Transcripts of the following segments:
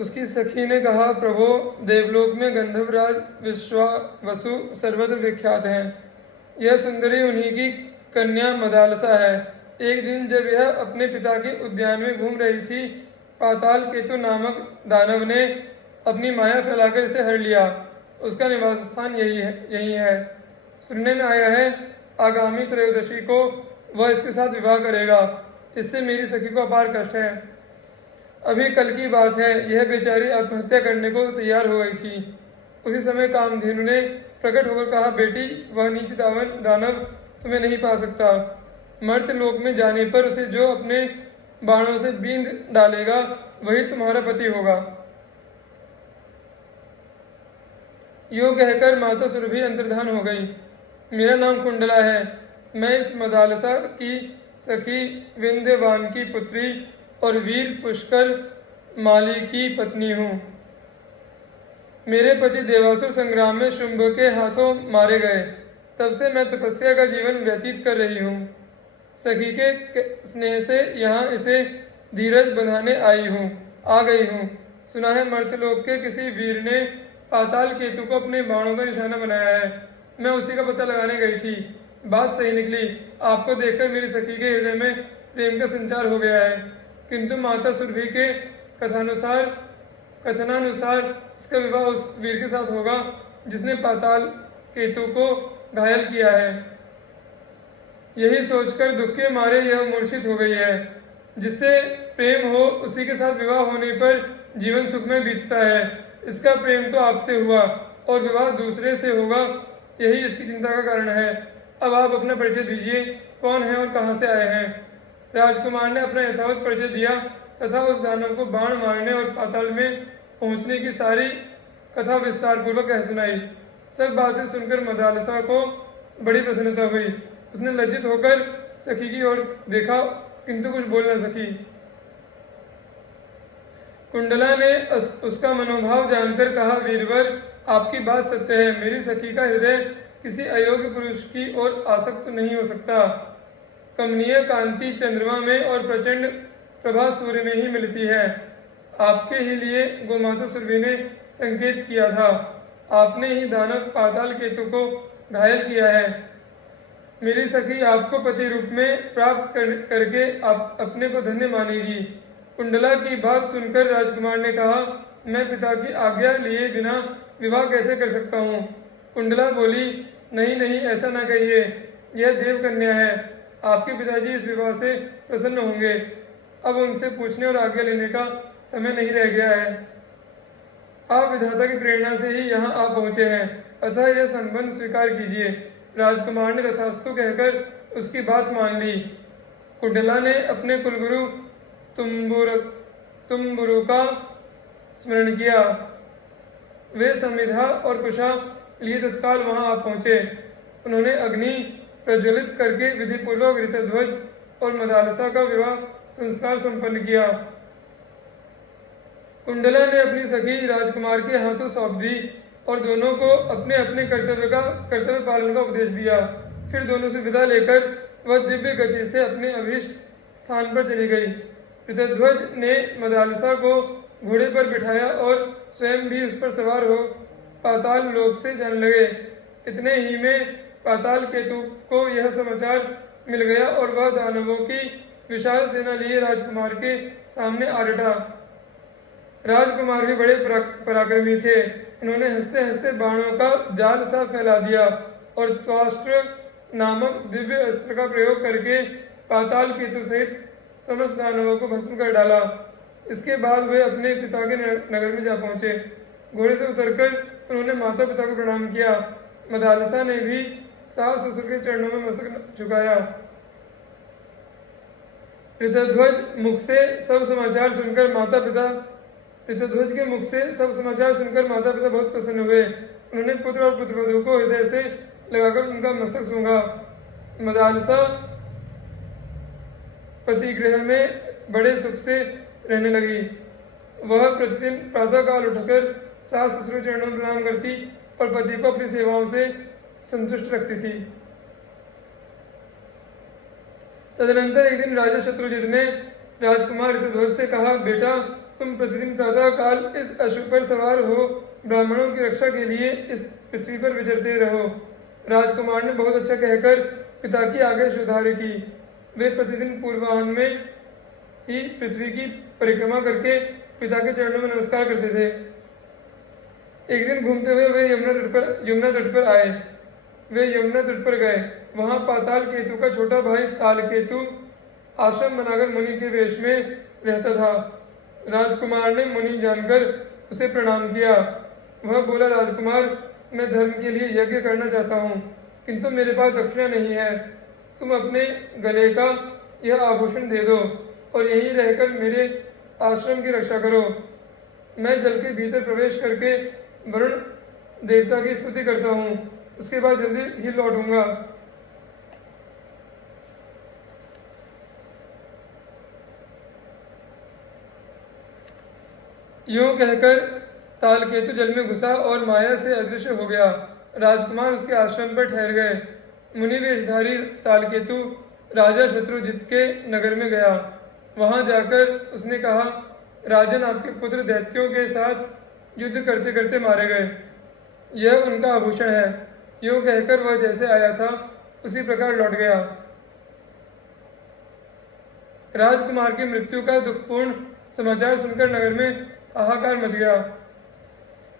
उसकी सखी ने कहा, प्रभो, देवलोक में गंधर्वराज विश्वावसु सर्वत्र विख्यात हैं। यह सुंदरी उन्हीं की कन्या मदालसा है। एक दिन जब यह अपने पिता के उद्यान में घूम रही थी, पाताल केतु नामक दानव ने अपनी माया फैलाकर इसे हर लिया। उसका निवास स्थान यही है। सुनने में आया है आगामी त्रयोदशी को वह इसके साथ विवाह करेगा। इससे मेरी सखी को अपार कष्ट है। अभी कल की बात है, यह बेचारी आत्महत्या करने को तैयार हो गई थी। उसी समय कामधेनु ने प्रकट होकर कहा, बेटी, वह नीच दानव तुम्हें नहीं पा सकता। मर्त्य लोक में जाने पर उसे जो अपने बाणों से बींध डालेगा वही तुम्हारा पति होगा। यो कहकर माता सुरभि अंतर्धान हो गई। मेरा नाम कुंडला है। मैं इस मदालसा की सखी विंध्यवान की पुत्री और वीर पुष्कर माली की पत्नी हूँ। मेरे पति देवासुर संग्राम में शुंभ के हाथों मारे गए। तब से मैं तपस्या का जीवन व्यतीत कर रही हूँ। सखी के स्नेह से यहाँ इसे धीरज बंधाने आ गई हूँ। सुना है मर्त्यलोक के किसी वीर ने पाताल केतु को अपने बाणों का निशाना बनाया है। मैं उसी का पता लगाने गई थी। बात सही निकली। आपको देखकर मेरी सखी के हृदय में प्रेम का संचार हो गया है। किंतु माता सुरभि के कथनानुसार इसका विवाह उस वीर के साथ होगा जिसने पाताल केतु को घायल किया है। यही सोचकर दुख के मारे यह मूर्छित हो गई है। जिससे प्रेम हो उसी के साथ विवाह होने पर जीवन सुख में बीतता है। इसका प्रेम तो आपसे हुआ और विवाह दूसरे से होगा, यही इसकी चिंता का कारण है। अब आप अपना परिचय दीजिए, कौन है और कहाँ से आए हैं। राजकुमार ने अपना यथावत परिचय दिया तथा उस दानव को बाण मारने और पाताल में पहुंचने की सारी कथा विस्तार पूर्वक कह सुनाई। सब बातें सुनकर मदालसा को बड़ी प्रसन्नता हुई। उसने लज्जित होकर सखी की ओर देखा किंतु कुछ बोल न सकी। कुंडला ने उसका मनोभाव जानकर कहा, वीरवर, आपकी बात सत्य है। मेरी सखी का हृदय किसी अयोग्य पुरुष की ओर आसक्त नहीं हो सकता। कमनीय कांति चंद्रमा में और प्रचंड प्रभा सूर्य में ही मिलती है। आपके ही लिए गोमाता सुरभि ने संकेत किया था। आपने ही दानव पाताल केतु को घायल किया है। मेरी सखी आपको पति रूप में प्राप्त करके आप अपने को धन्य मानेगी। कुंडला की बात सुनकर राजकुमार ने कहा, मैं पिता की आज्ञा लिए बिना विवाह कैसे कर सकता हूँ। कुंडला बोली, नहीं नहीं, ऐसा ना कहिए। यह देव कन्या है। आपके पिताजी इस विवाह से प्रसन्न होंगे। अब उनसे पूछने और आज्ञा लेने का समय नहीं रह गया है। आप विधाता की प्रेरणा से ही यहाँ आ पहुँचे हैं, अतः यह संबंध स्वीकार कीजिए। राजकुमार ने तथास्तु कहकर उसकी बात मान ली। कुंडला ने अपने कुलगुरु तुम्बुरु का स्मरण किया। वे समिधा और कुशा लिए तत्काल वहां आ पहुंचे। उन्होंने अग्नि प्रज्वलित करके विधिपूर्वक ऋतध्वज और मदालसा का विवाह संस्कार संपन्न किया। कुंडला ने अपनी सखी राजकुमार के हाथों सौंप दी और दोनों को अपने अपने कर्तव्य पालन का उपदेश दिया। फिर दोनों से विदा लेकर वह दिव्य गति से अपने अभीष्ट स्थान पर चली गई। ऋतध्वज ने मदालसा को घोड़े पर बिठाया और स्वयं भी उस पर सवार हो पाताल लोक से जाने लगे। इतने ही में पाताल केतु को यह समाचार मिल गया और वह दानवों की विशाल सेना लिए राजकुमार के सामने आ डटा। राजकुमार भी बड़े पराक्रमी थे। उन्होंने हंसते हंसते बाणों का जाल सा फैला दिया और त्वाष्ट्र नामक दिव्य अस्त्र का प्रयोग करके पाताल केतु सहित समस्त दानवों को भस्म कर डाला। इसके बाद वे अपने पिता के नगर में जा पहुंचे। घोड़े से उतरकर उन्होंने माता पिता को प्रणाम किया। मदालसा ने भी सास ससुर के चरणों में मस्तक झुकाया। ऋतध्वज के मुख से सब समाचार सुनकर माता पिता बहुत प्रसन्न हुए। उन्होंने पुत्र और पुत्रवधू को हृदय से लगाकर उनका मस्तक सूंघा। मदालसा पति गृह में बड़े सुख से रहने लगी। वह प्रतिदिन प्रातःकाल उठकर सास ससुर चरणों में प्रणाम करती और पति को अपनी सेवाओं से संतुष्ट रखती थी। तदनंतर एक दिन राजा शत्रुजित ने राजकुमार ऋतध्वज से कहा, बेटा, तुम प्रतिदिन प्रातः काल इस अश्व पर सवार हो ब्राह्मणों की रक्षा के लिए इस पृथ्वी पर विचरते रहो। राजकुमार ने बहुत अच्छा कहकर पिता की आज्ञा स्वीकार की। वे प्रतिदिन पूर्वाह्न में ही पृथ्वी की परिक्रमा करके पिता के चरणों में नमस्कार करते थे। एक दिन घूमते हुए वे यमुना तट पर आए। वे यमुना तट पर गए। वहां पाताल केतु का छोटा भाई ताल केतु आश्रम बनाकर मुनि के वेश में रहता था। राजकुमार ने मुनि जानकर उसे प्रणाम किया। वह बोला, राजकुमार, मैं धर्म के लिए यज्ञ करना चाहता हूँ, किंतु मेरे पास दक्षिणा नहीं है। तुम अपने गले का यह आभूषण दे दो और यहीं रहकर मेरे आश्रम की रक्षा करो। मैं जल के भीतर प्रवेश करके वरुण देवता की स्तुति करता हूँ, उसके बाद जल्दी ही लौटूंगा। यूं कहकर तालकेतु जल में घुसा और माया से अदृश्य हो गया। राजकुमार उसके आश्रम पर ठहर गए। मुनि वेशधारी तालकेतु राजा शत्रुजित के नगर में गया। वहां जाकर उसने कहा, राजन, आपके पुत्र दैत्यों के साथ युद्ध करते करते मारे गए। यह उनका आभूषण है। यूं कहकर वह जैसे आया था उसी प्रकार लौट गया। राजकुमार की मृत्यु का दुखपूर्ण समाचार सुनकर नगर में हाहाकार मच गया।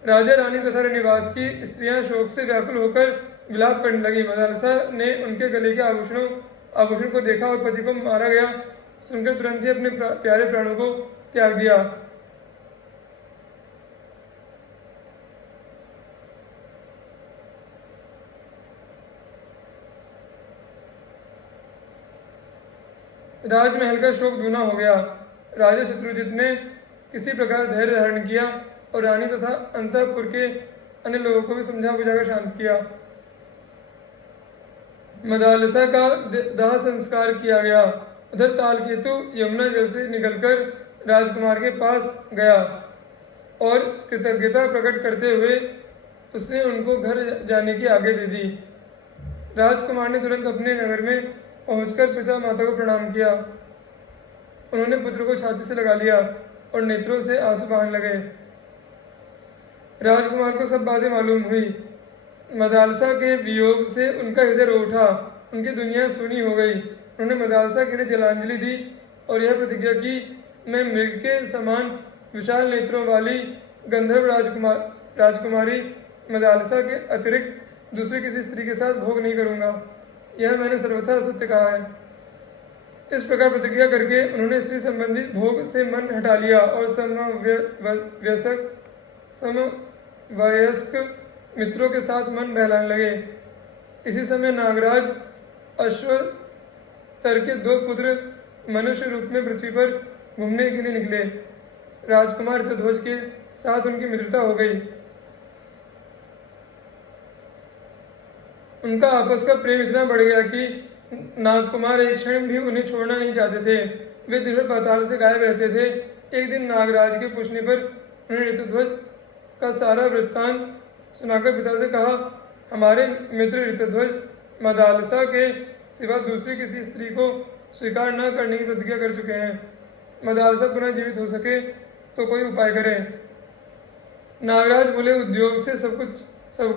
राजा रानी तथा निवास की स्त्रियां शोक से व्याकुल होकर विलाप करने लगी। मदालसा ने उनके गले के आभूषण को देखा और पति को मारा गया सुनकर तुरंत ही अपने प्यारे प्राणों को त्याग दिया। राजमहल का शोक दूना हो गया। राजा शत्रुजित ने किसी प्रकार धैर्य धारण किया और रानी तथा अंतःपुर के अन्य लोगों को भी समझा बुझाकर शांत किया। मदालसा का दाह संस्कार किया गया। उधर तालकेतु यमुना जल से निकलकर राजकुमार के पास गया और कृतज्ञता प्रकट करते हुए उसने उनको घर जाने की आज्ञा दे दी। राजकुमार ने तुरंत अपने नगर में पहुंचकर पिता माता को प्रणाम किया। उन्होंने पुत्र को छाती से लगा लिया और नेत्रों से आंसू बहाने लगे। राजकुमार को सब बातें मालूम हुई। मदालसा के वियोग से उनका हृदय रो उठा। उनकी दुनिया सूनी हो गई। उन्होंने मदालसा के लिए जलांजलि दी और यह प्रतिज्ञा की, मैं मृग के समान विशाल नेत्रों वाली गंधर्व राजकुमारी मदालसा के अतिरिक्त दूसरी किसी स्त्री के साथ भोग नहीं करूंगा। यह मैंने सर्वथा सत्य कहा है। इस प्रकार प्रतिज्ञा करके उन्होंने स्त्री संबंधी भोग से मन हटा लिया और समवयस्क मित्रों के साथ मन बहलाने लगे। इसी समय नागराज अश्वतर के 2 पुत्र मनुष्य रूप में पृथ्वी पर घूमने के लिए निकले। राजकुमार ऋतध्वज के साथ उनकी मित्रता हो गई। उनका आपस का प्रेम इतना बढ़ गया कि नागकुमार एक क्षण भी उन्हें छोड़ना नहीं चाहते थे। वे दिन भर पाताल से गायब रहते थे। एक दिन नागराज के पूछने पर उन्होंने ऋतध्वज का सारा वृत्तांत सुनाकर पिता से कहा, हमारे मित्र ऋतध्वज मदालसा के सिवा दूसरी किसी स्त्री को स्वीकार न करने की प्रतिज्ञा कर चुके हैं। मदालसा पुनः जीवित हो सके तो कोई उपाय करें। नागराज बोले, उद्योग से सब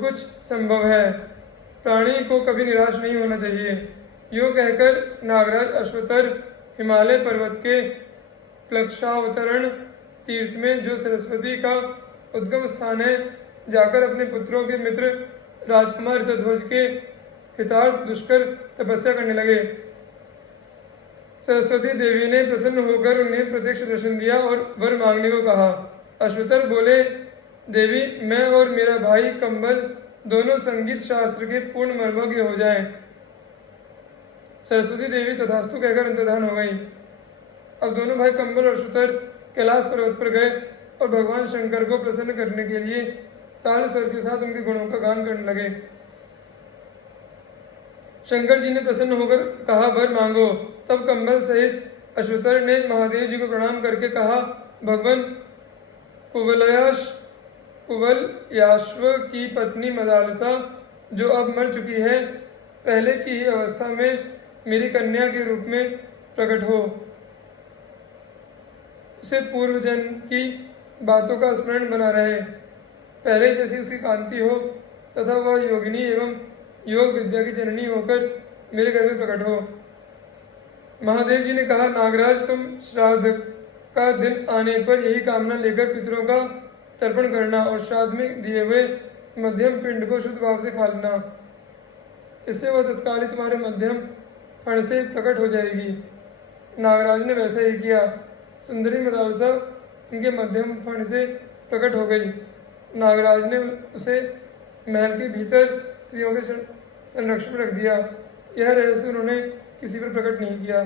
कुछ संभव है। प्राणी को कभी निराश नहीं होना चाहिए। यूं कहकर नागराज अश्वतर हिमालय पर्वत के प्लक्षावतरण तीर्थ में, जो सरस्वती का उद्गम स्थान है, जाकर अपने पुत्रों के मित्र राजकुमार ऋतध्वज के हितार्थ दुष्कर तपस्या करने लगे। सरस्वती देवी ने प्रसन्न होकर उन्हें प्रत्यक्ष दर्शन दिया और वर मांगने को कहा। अश्वतर बोले, देवी, मैं और मेरा भाई कंबल दोनों संगीत शास्त्र के पूर्ण मर्मज्ञ हो जाएं। सरस्वती देवी तथास्तु कहकर अंतर्धान हो गई। अब दोनों भाई कंबल और अश्वतर कैलाश पर्वत पर गए और भगवान शंकर को प्रसन्न करने के लिए ताल स्वर के साथ उनके गुणों का गान करने लगे। शंकर जी ने प्रसन्न होकर कहा, वर मांगो। तब कंबल सहित अश्वतर ने महादेव जी को प्रणाम करके कहा, भगवान, कुवलयाश्व की पत्नी मदालसा, जो अब मर चुकी है, पहले की ही अवस्था में मेरी कन्या के रूप में प्रकट हो। उसे पूर्व जन्म की बातों का स्मरण बना रहे, पहले जैसी उसकी कांति हो तथा वह योगिनी एवं योग विद्या की जननी होकर मेरे घर में प्रकट हो। महादेव जी ने कहा, नागराज तुम श्राद्ध का दिन आने पर यही कामना लेकर पितरों का तर्पण करना और श्राद्ध में दिए हुए मध्यम पिंड को शुद्ध भाव से खा लेना, इससे वह तत्काल ही तुम्हारे मध्यम फण से प्रकट हो जाएगी। नागराज ने वैसा ही किया। सुंदरी मदालसा उनके मध्यम फण से प्रकट हो गई। नागराज ने उसे महल के भीतर स्त्रियों के संरक्षण में रख दिया। यह रहस्य उन्होंने किसी पर प्रकट नहीं किया।